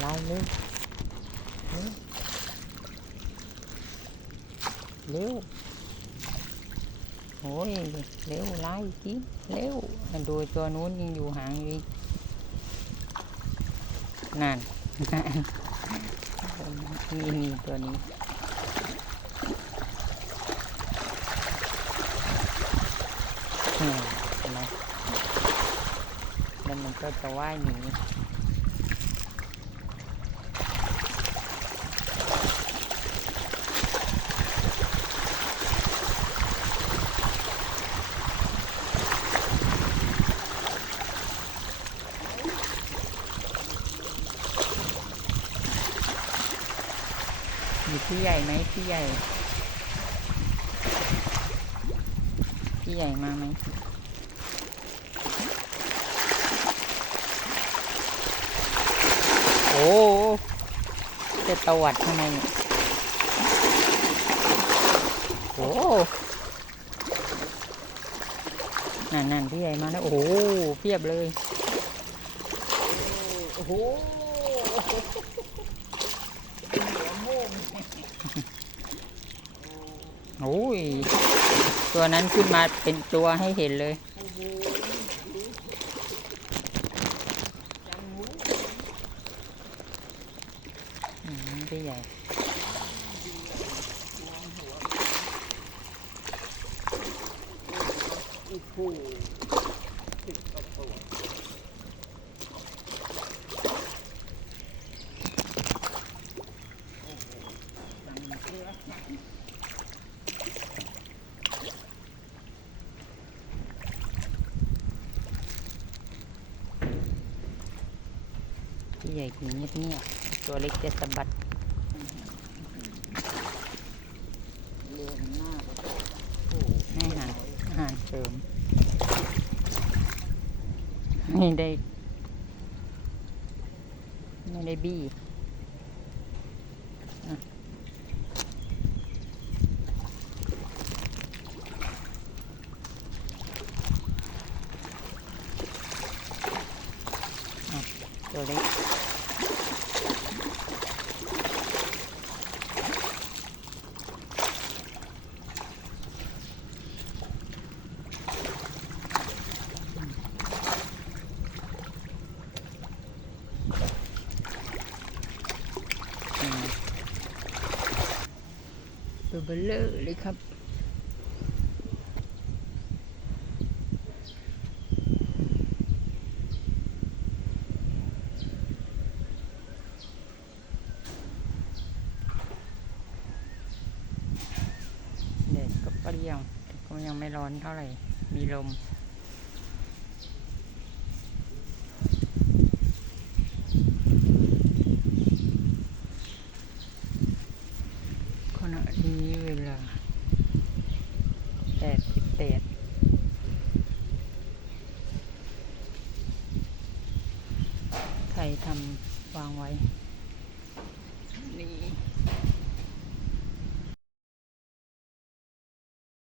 เร็วเร็วเร็วโอ้ยเร็วไล่สิเร็วดูตัวนู้นยังอยู่ห่างอยู่อีกนั่นนี่นี่ตัวนี้เห็นไหมแล้วมันก็จะว่ายหนี มีพี่ใหญ่ไหมพี่ใหญ่ พี่ใหญ่มาไหมโอ้จะตวัดทำไมเนี่ยโอ้นั่นนั่นพี่ใหญ่มาแล้วโอ้เพียบเลย โอ้โห โอ้ย ตัวนั้นขึ้นมาเป็นตัวให้เห็นเลย อืมพี่ใหญ่โอ้โหสิบกว่าตัว พี่ใหญ่กินเงียบๆตัวเล็กจะสะบัดเรื่องหน้ากให้อาหารอาหารเสริมไม่ได้ ไม่ได้บี้อะอะ ตัวเล็กอืมตัวเบลเลอร์เลยครับ ที่ยงก็ยังไม่ร้อนเท่าไหร่ มีลม ขณะนี้เวลาแปดสิบแปดใครทำวางไว้ นี่